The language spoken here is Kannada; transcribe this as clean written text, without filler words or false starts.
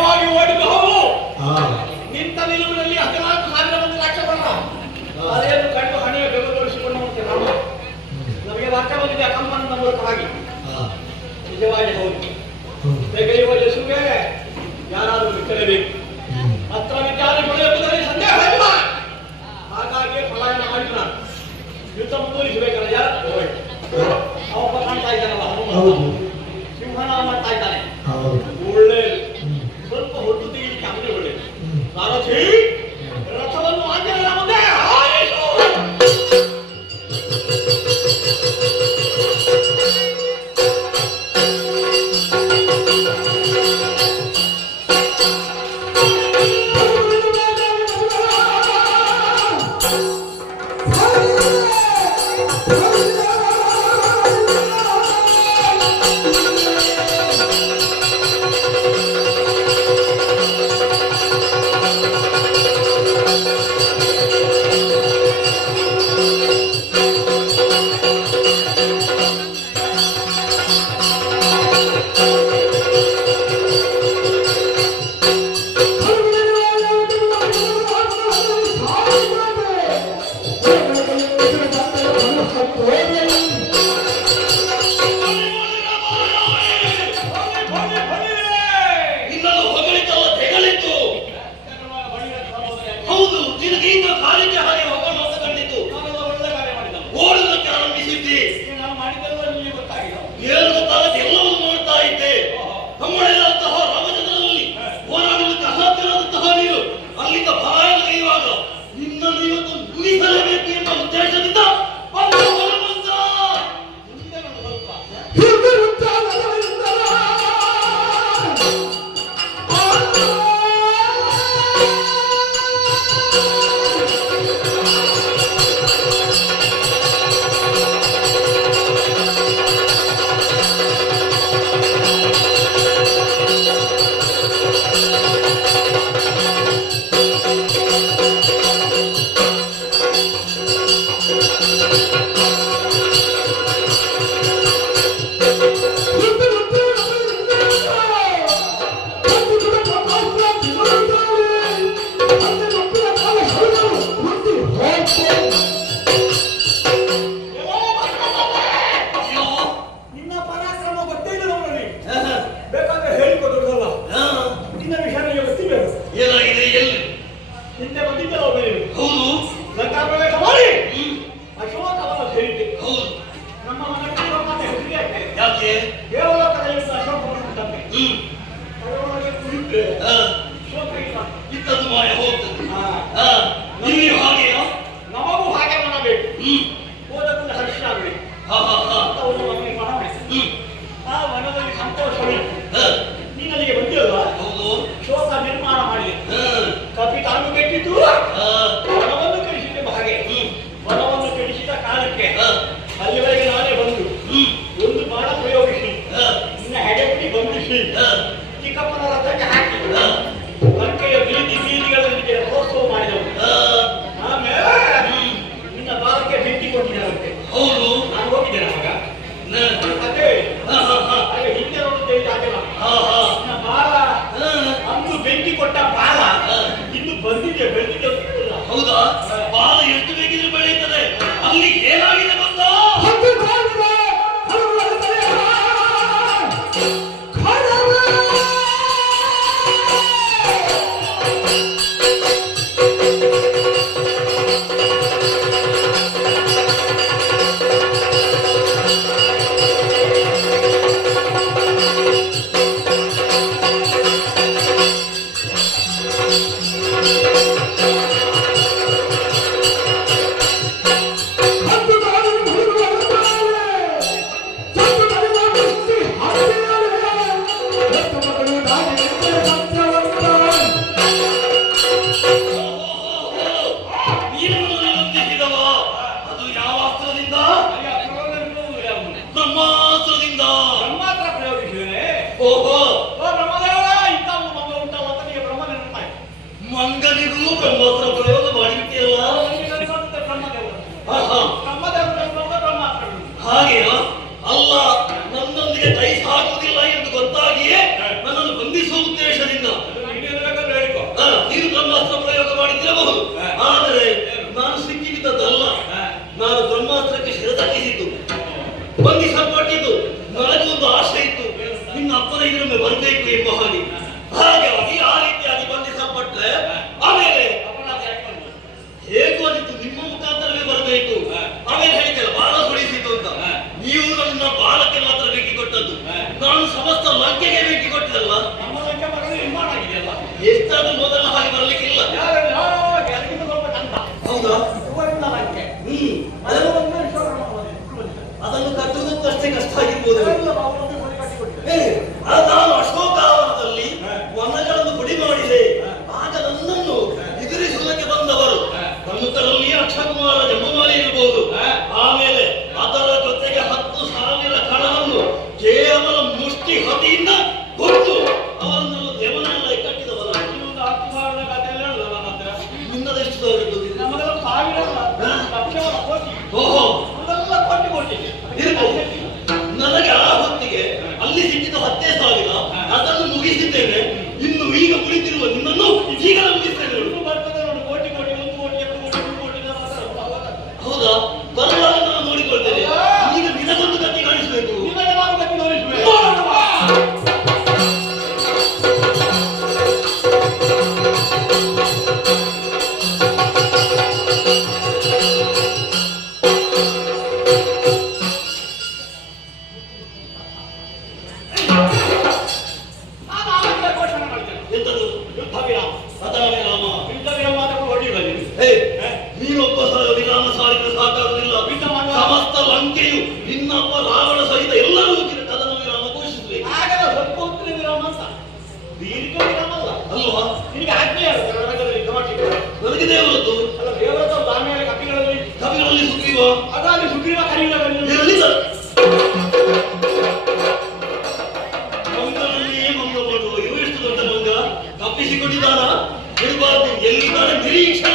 ವೇಗವಾಗಿ ಓಡಿದು ಹೋಗು. ನಿಂತ ನಿಲುವಿನಲ್ಲಿ 14,000 ಮಂದಿ ರಾಕ್ಷಸರನ್ನ ಅದೇನು ಕಂಡು ಹಣೆಯ ಬೆವರಿಸಿಕೊಂಡು ರಾಮ ನಮಗೆ ವಾರ್ತೆ ಬಂದಿದೆ ಅಕಂಪನ ಮೂಲಕವಾಗಿ. ನಿಜವಾಗಿ ಹೌದು, ತೆಗೆಯುವ ಯಶುಗೆ ಯಾರಾದರೂ ನಿಕ್ಕಲೇಬೇಕು. ಹತ್ರ ವಿಚಾರಣೆ ಪಡೆಯುವುದರಲ್ಲಿ ಸಂದೇಹವಿಲ್ಲ. ಹಾಗಾಗಿ ಪಲಾಯನ ಮಾಡಿದ್ದು ನಾನು ಯುದ್ಧ ಮುಂದುವರಿಸಬೇಕಲ್ಲ. ಯಾರು ಅವ ಕಾಣ್ತಾ ಇದ್ದಾನಲ್ಲ, ಸಿಂಹನ ಮಾಡ್ತಾ ಇದ್ದಾನೆ. ಒಳ್ಳೆ ಸ್ವಲ್ಪ ಹೊಟ್ಟು ತೆಗಿಲಿಕ್ಕೆ ಅವನೇ ಒಳ್ಳೆಯದು. ಸಾರಥಿ ರಥವನ್ನು ಆಂಜನೇಯನ ಮುಂದೆ ಹಾರಿಸು. ಮಂಗನಿಗೂ ಬ್ರಹ್ಮಾಸ್ತ್ರ ಪ್ರಯೋಗ ಮಾಡಿಬಿಟ್ಟಿಯಲ್ಲ. ಹಾಗೆಯ ಅಲ್ಲ, ನನ್ನೊಂದಿಗೆ ಕೈ ಸಾಗುವುದಿಲ್ಲ ಎಂದು ಗೊತ್ತಾಗಿಯೇ ನನ್ನನ್ನು ಬಂಧಿಸುವ ಉದ್ದೇಶದಿಂದ ಎಷ್ಟಾದ್ರೂ ಮೊದಲ ಹಾಗೆ ಬರ್ಲಿಕ್ಕಿಲ್ಲ. ಅದಕ್ಕಿಂತ ಸ್ವಲ್ಪ ಚಂದ. ಹೌದಾ? ಸುವರ್ಣ ಲಂಕೆ. ಅದನ್ನು ಅದನ್ನು ಒಂದು ವಿಶ್ವಕರ್ಮ ಅದನ್ನು ಕಟ್ಟುವುದಕ್ಕೂ ಅಷ್ಟೇ ಕಷ್ಟ ಆಗಿರ್ಬೋದು. ಅದೆಲ್ಲ ಅವರೊಂದು ಕೊಡಿ ಕಟ್ಟಿಕೊಟ್ಟಿದ್ದಾರೆ. ನಾನು ಅಶೋಕಾವನದಲ್ಲಿ ವನಗಳನ್ನು ಪುಡಿ ಮಾಡಿದೆ. ಆಗ ನನ್ನನ್ನು ಎದುರಿಸುವುದಕ್ಕೆ ಬಂದವರು ಕಣ್ಣುತ್ತರಲ್ಲಿ ಅಕ್ಷಕುಮಾರ ಜಂಬುಮಾಲಿ ಇರಬಹುದು. ಆಮೇಲೆ ಅದರ ಜೊತೆಗೆ 10,000 ಕಣವನ್ನು ಕೇವಲ ಮುಷ್ಟಿ ಹತಿಯಿಂದ ಕೊಟ್ಟು ಅವರನ್ನೆಲ್ಲ ದೇವನೆಲ್ಲ ಕಟ್ಟಿದವರು. ಇನ್ನೊಂದು 10,000 ಕಥೆಯಲ್ಲ ಹೇಳುದು ನನ್ನ ಹತ್ರ. ನಿನ್ನದೆಷ್ಟು ಸಾವಿರ ಗೊತ್ತಿದೆ? ನಮ್ಮದೆಲ್ಲ 1000 ಲಕ್ಷಗಳ ಕೋಟಿ. ಓಹೋ, ಅದೆಲ್ಲ ಕೋಟಿ ಕೊಟ್ಟಿದೆ. ಇರ್ಬೋದು. ನನಗೆ ಆ ಹೊತ್ತಿಗೆ ಅಲ್ಲಿ ಸಿಕ್ಕಿದ 10,000 ಅದನ್ನು ಮುಗಿಸಿದ್ದೇನೆ. ಇನ್ನು ಈಗ ಕುಳಿತಿರುವ ನಿನ್ನನ್ನು ಈಗಲೇ ಮುಗಿಸ್ತೇನೆ. ಇನ್ನು ಬರ್ತದೆ ನೋಡು, ಕೋಟಿ ಕೋಟಿ, 1 ಕೋಟಿ, 2 ಕೋಟಿ, 3 ಕೋಟಿ ಹೌದಾ? ಬರುವಾಗ ನಾನು ನೋಡಿಕೊಳ್ತೇನೆ. ಈಗ ನಿನಗೊಂದು ಕತ್ತಿ ಕಾಣಿಸಬೇಕು. ನಿಮಗೆ ನಾನು ಗತಿ ತೋರಿಸುವೆ. ನಾನು ಆಗ ಘೋಷಣೆ ಮಾಡ್ತೇನೆ. ಎಂತದು? ಯುದ್ಧ ವಿರಾಮ. ಪತನವಿರಾಮ. ಯುದ್ಧ ವಿರಾಮ ಆದപ്പോൾ ಹೊರಡಿ ಬನ್ನಿ. ನೀನೊಬ್ಬ ವಿರಾಮ ಸಾರಿದ್ರೆ ಸಾಕಾಗುವುದಿಲ್ಲ. ಸಮಸ್ತ ಲಂಕೆಯು ನಿನ್ನೊಬ್ಬ ರಾವಣ ಸಹಿತ ಎಲ್ಲರೂ ಕದನ ವಿರಾಮ ಘೋಷಿಸಬೇಕು. ಆಗಲ್ಲ, ಸ್ವಲ್ಪ ಹೊತ್ತಿನ ವಿರಾಮ ಅಂತ. ದೀರ್ಘ ವಿರಾಮ ಅಲ್ಲ. ಅಲ್ವಾ? ನಿನಗೆ ಆಜ್ಞೆ ಯಾರು ರಣರಂಗದಲ್ಲಿ ಯುದ್ಧ ಮಾಡ್ಲಿಕ್ಕೆ? ನನಗೆ ದೇವರದ್ದು. ಅಲ್ಲ, ದೇವರದ್ದು ಆಮೇಲೆ ಕಪಿಗಳಲ್ಲಿ ಕವಿಗಳಲ್ಲಿ ಸುಗ್ರೀವ ಅದಾಗಿ ಸುಗ್ರೀವ ಕರೆಯುವ ಇರಲಿಲ್ಲ. ಮಂಗನಲ್ಲಿಯೇ ಮಂಗ ಮಾಡುವ ಇವು ಎಷ್ಟು ದೊಡ್ಡ ಮಂಗ ತಪ್ಪಿಸಿಕೊಂಡಿದ್ದಾನ? ಇರಬಾರ್ದು. ಎಲ್ಲಿದ್ದಾರೆ ನಿರೀಕ್ಷೆ